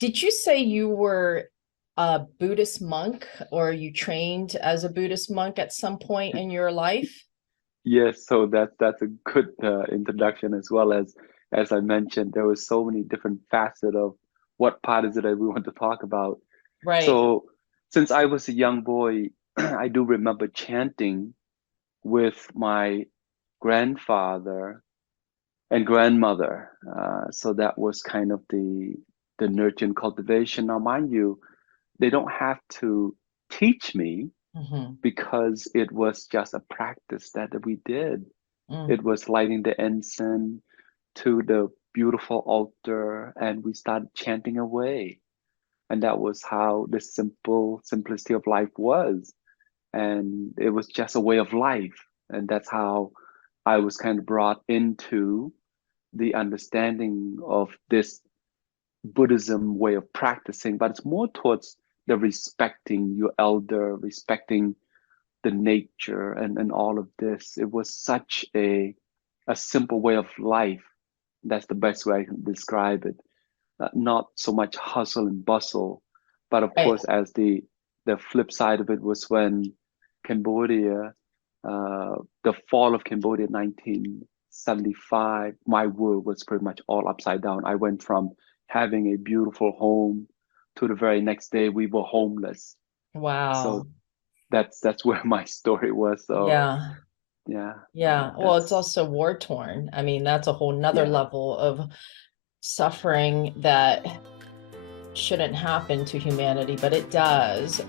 Did you say you were a Buddhist monk or you trained as a Buddhist monk at some point in your life? Yes, so that's a good introduction as well as I mentioned, there was so many different facets of what part is it that we want to talk about. Right. So since I was a young boy, I do remember chanting with my grandfather and grandmother. So that was kind of the nurture and cultivation. Now, mind you, they don't have to teach me Hmm. because it was just a practice that we did. Mm. It was lighting the incense to the beautiful altar, and we started chanting away. And that was how the simplicity of life was. And it was just a way of life. And that's how I was kind of brought into the understanding of this Buddhism way of practicing, but it's more towards the respecting your elder, respecting the nature and all of this. It was such a simple way of life. That's the best way I can describe it. Not so much hustle and bustle, but of Right. course, as the flip side of it was when Cambodia, the fall of Cambodia, 1975, my world was pretty much all upside down. I went from having a beautiful home to the very next day we were homeless. So Wow. that's where my story was. So Yeah. yeah, Yeah. Well, it's that's also war torn. I mean, that's a whole nother yeah. level of suffering that shouldn't happen to humanity, but it does.